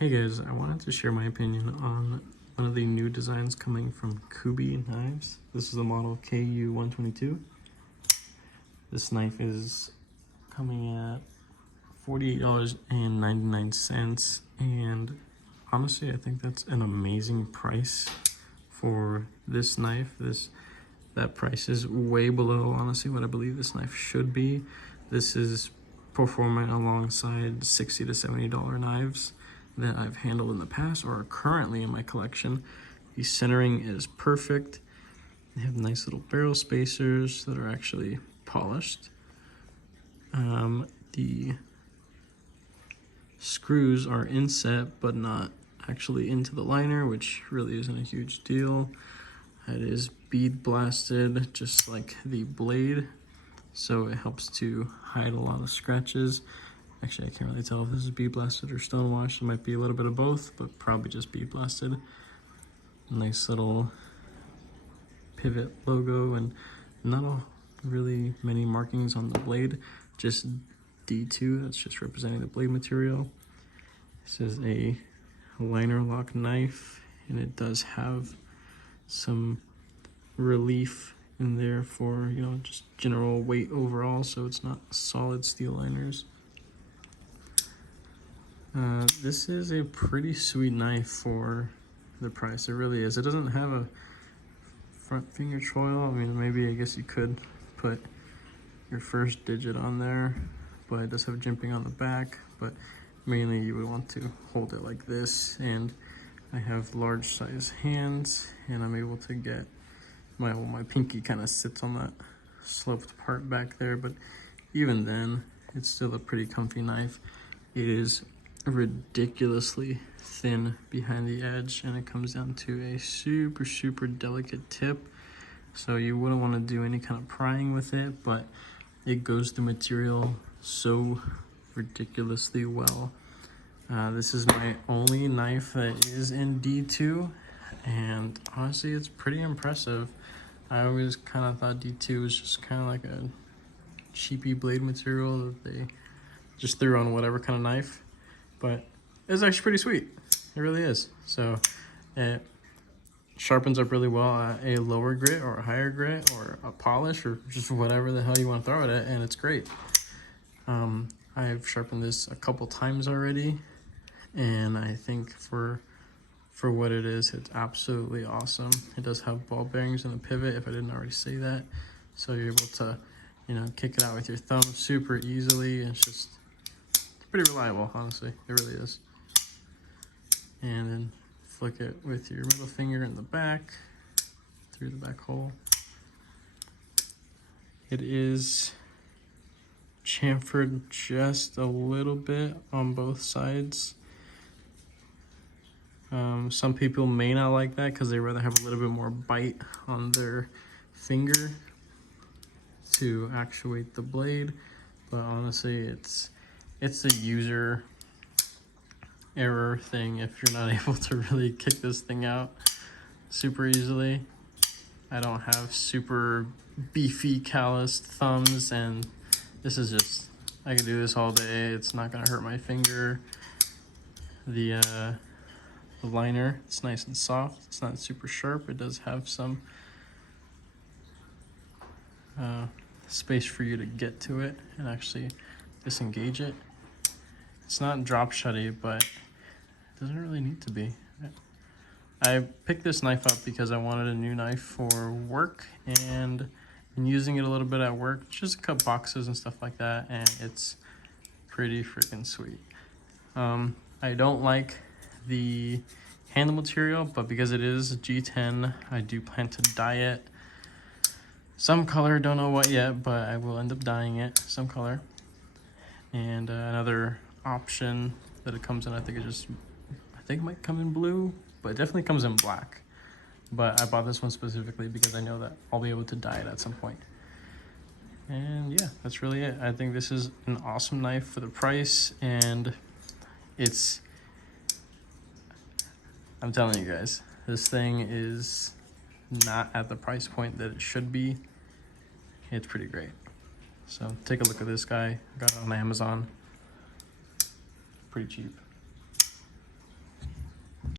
Hey guys, I wanted to share my opinion on one of the new designs coming from Kubey knives. This is the model KU122. This knife is coming at $48.99, and honestly I think that's an amazing price for this knife. That price is way below honestly what I believe this knife should be. This is performing alongside $60 to $70 knives that I've handled in the past or are currently in my collection. The centering is perfect. They have nice little barrel spacers that are actually polished. The screws are inset but not actually into the liner, which really isn't a huge deal. It is bead blasted just like the blade, so it helps to hide a lot of scratches. Actually, I can't really tell if this is bead blasted or stone washed. It might be a little bit of both, but probably just bead blasted. Nice little pivot logo, and not really many markings on the blade, just D2, that's just representing the blade material. This is a liner lock knife, and it does have some relief in there for, you know, just general weight overall, so it's not solid steel liners. This is a pretty sweet knife for the price. It really is. It doesn't have a front finger choil. I mean, maybe I guess you could put your first digit on there, but it does have jimping on the back, but mainly you would want to hold it like this. And I have large size hands, and I'm able to get my pinky kind of sits on that sloped part back there, but even then it's still a pretty comfy knife. It is ridiculously thin behind the edge, and it comes down to a super delicate tip, so you wouldn't want to do any kind of prying with it, but it goes through material so ridiculously well. This is my only knife that is in D2, and honestly it's pretty impressive. I always kind of thought D2 was just kind of like a cheapy blade material that they just threw on whatever kind of knife, but it's actually pretty sweet. It really is. So it sharpens up really well at a lower grit or a higher grit or a polish or just whatever the hell you want to throw it at, and it's great. I've sharpened this a couple times already, and I think for what it is, it's absolutely awesome. It does have ball bearings and a pivot, if I didn't already say that, so you're able to, you know, kick it out with your thumb super easily. It's pretty reliable, honestly. It really is. And then flick it with your middle finger in the back through the back hole. It is chamfered just a little bit on both sides. Some people may not like that because they rather have a little bit more bite on their finger to actuate the blade, but honestly it's a user error thing if you're not able to really kick this thing out super easily. I don't have super beefy calloused thumbs, and this is just, I could do this all day. It's not gonna hurt my finger. The liner, it's nice and soft. It's not super sharp. It does have some space for you to get to it and actually disengage it. It's not drop shutty, but it doesn't really need to be. I picked this knife up because I wanted a new knife for work, and been using it a little bit at work just to cut boxes and stuff like that, and it's pretty freaking sweet. I don't like the handle material, but because it is G10, I do plan to dye it some color. Don't know what yet, but I will end up dyeing it some color. And another option that it comes in, I think it might come in blue, but it definitely comes in black. But I bought this one specifically because I know that I'll be able to dye it at some point. And yeah, that's really it. I think this is an awesome knife for the price, and I'm telling you guys, this thing is not at the price point that it should be. It's pretty great. So take a look at this guy. I got it on Amazon. Pretty cheap.